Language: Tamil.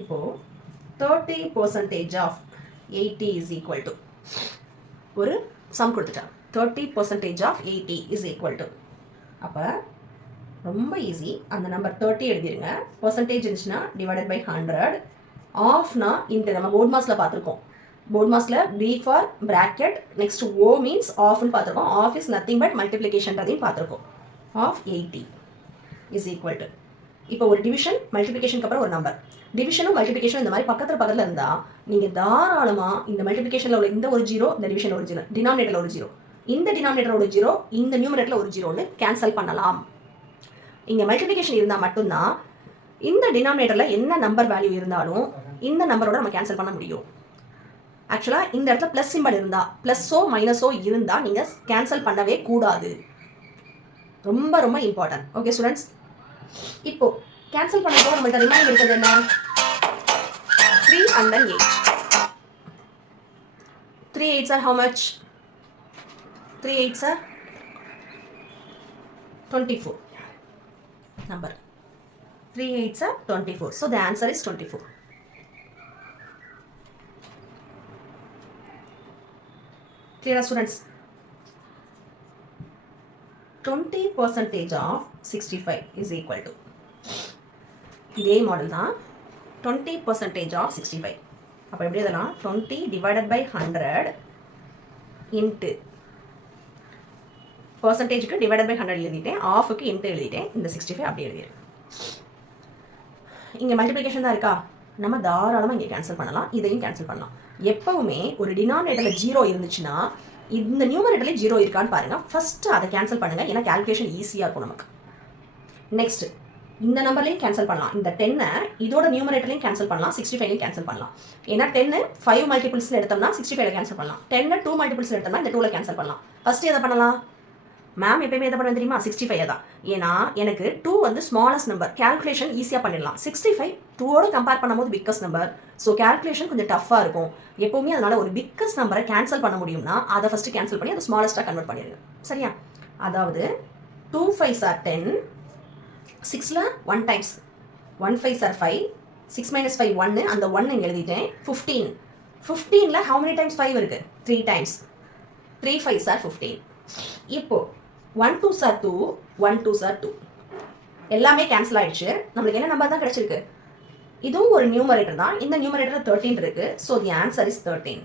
இப்போது 30% ஆஃப் 80 இஸ் ஈக்குவல் டு ஒரு சம் கொடுத்துட்டான். 30% ஆஃப் 80 இஸ் ஈக்குவல் டு, அப்போ ரொம்ப ஈஸி. அந்த நம்பர் 30 எழுதிருங்க. பர்சன்டேஜ் இருந்துச்சுன்னா டிவைடட் பை 100. ஆஃப்னா இன்ட்டு நம்ம போர்ட் மாஸில் பார்த்துருக்கோம். போர்ட் மாஸில் B for bracket next O means ஆஃப்னு பார்த்துருக்கோம். ஆஃப் இஸ் நத்திங் பட் மல்டிப்ளிகேஷன்றதையும் பார்த்துருக்கோம். ஆஃப் 80 இஸ் ஈக்குவல் டு, இப்போ ஒரு டிவிஷன் மல்டிப்ளிகேஷனுக்கு அப்புறம் ஒரு நம்பர், டிவிஷனும் மல்டிப்ளிகேஷன் இந்த மாதிரி பக்கத்தில் இருந்தால் நீங்கள் தாராளமாக இந்த மல்டிப்ளிகேஷனில் உள்ள இந்த ஒரு ஜீரோ, இந்த டிவிஷனில் ஒரு ஜீரோ, டினாமினேட்டரில் ஒரு ஜீரோ, இந்த டினாமினேட்டர் ஒரு ஜீரோ, இந்த நியூமரேட்டரில் ஒரு ஜீரோன்னு கேன்சல் பண்ணலாம். இங்கே மல்டிப்ளிகேஷன் இருந்தால் மட்டும்தான் இந்த டினாமினேட்டரில் என்ன நம்பர் வேல்யூ இருந்தாலும் இந்த நம்பரோட நம்ம கேன்சல் பண்ண முடியும். ஆக்சுவலாக இந்த இடத்துல ப்ளஸ் சிம்பல் இருந்தால், ப்ளஸ்ஸோ மைனஸோ இருந்தால் நீங்கள் கேன்சல் பண்ணவே கூடாது. ரொம்ப ரொம்ப இம்பார்ட்டன்ட். ஓகே ஸ்டூடெண்ட்ஸ், இப்போ கேன்சல் பண்ணப்போ நம்மள்ட்ட ரிமைனிங் இருக்கிறது என்ன? 3 and then 8. 3 8s are how much? 3 8s are 24 number. 3 8s are 24. So the answer is 24. Clear students? 20% of 65 is equal to, இதே மாடல் தான். 20% of 65. அப்போ எப்படி எழுதலாம்? 20 divided by 100 இன்ட்டு பர்சன்டேஜுக்கு டிவைடட் பை 100 எழுதிட்டேன், ஆஃபுக்கு இன்ட்டு எழுதிட்டேன், இந்த 65 அப்படி எழுதிடுறேன். இங்கே மல்டிப்ளிகேஷன் தான் இருக்கா, நம்ம தாராளமாக இங்கே கேன்சல் பண்ணலாம், இதையும் கேன்சல் பண்ணலாம். எப்பவுமே ஒரு டினாமினேட்டரில் ஜீரோ இருந்துச்சுன்னா இந்த நியூமரேட்டர்லேயே ஜீரோ இருக்கான்னு பாருங்கள். ஃபஸ்ட்டு அதை கேன்சல் பண்ணுங்கள், ஏன்னா கேல்குலேஷன் ஈஸியாக இருக்கும் நமக்கு. நெக்ஸ்ட் இந்த நம்பர்லையும் கேன்சல் பண்ணலாம். இந்த 10 இதோட நியூமரேட்டர்லையும் கேன்சல் பண்ணலாம், 65லையும் கேன்சல் பண்ணலாம். ஏன்னா 10 5 மல்டிபிள்ஸில் எடுத்தோம்னா 65ல கேன்சல் பண்ணலாம். 10 2 மல்டிபிள்ஸில் எடுத்தோம்னா இந்த 2ல கேன்சல் பண்ணலாம். ஃபஸ்ட்டு எதை பண்ணலாம்? மேம் எப்பயுமே எதை பண்ண தெரியுமா? 65 தான். ஏன்னா எனக்கு 2 வந்து ஸ்மாலஸ்ட் நம்பர், கேல்குலேஷன் ஈஸியாக பண்ணிடலாம். 65 2ஓட கம்பேர் பண்ணும்போது பிக்கஸ்ட் நம்பர், ஸோ கேல்குலேஷன் கொஞ்சம் டஃப்பாக இருக்கும் எப்போவுமே. அதனால் ஒரு பிக்கஸ்ட் நம்பரை கேன்சல் பண்ண முடியும்னா அதை ஃபஸ்ட்டு கேன்சல் பண்ணி அதை ஸ்மாலஸ்ட்டாக கன்வெர்ட் பண்ணிடுங்க. சரியா? அதாவது 2 5s are 10, 6ல் 1 times, 1 5s are 5, 6 minus 5 1, அந்த 1 இங்கே எழுதிட்டேன். 15, 15ல் how many times 5 இருக்குது? 3 times. 3 5s are 15. இப்போ 1 2s are 2, 1 2s are 2, எல்லாமே கேன்சல் ஆயிடுச்சு. நம்மளுக்கு என்ன நம்பர் தான் கிடைச்சிருக்கு? இதுவும் ஒரு நியூமரேட்டர் தான். இந்த நியூமரேட்டர் 13 இருக்குது. So the answer is 13.